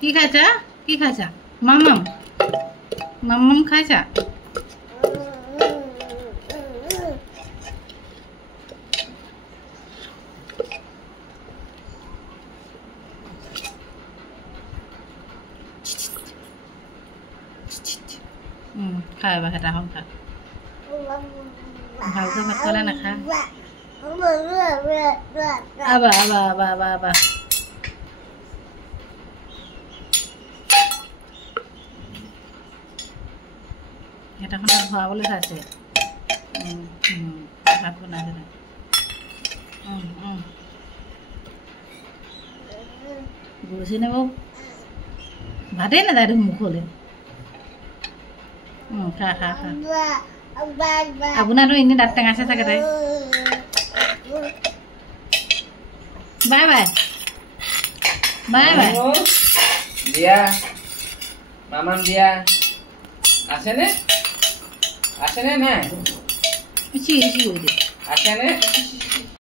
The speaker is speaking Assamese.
কি খাইছা কি খাইছা মামাম মামাম খাইছা খাই বা এটা হম খা ভালকৈ ভাত খালে নাখা আবা আবা আবা আবা আবা এটা খনত ভৰাবলৈ খাইছে ভাত বনাইছে গৈছে নে বাৰু ভাতেই নাযায় দেখোন মুখলৈ খা খা খা আপোনাৰতো এনেই দাঁত টেঙাইছে চাগে তাই বাই বাই বাই বাই দিয়া মামাম দিয়া আছেনে আছেনে নাই চিঞৰি চিঞৰি আছেনে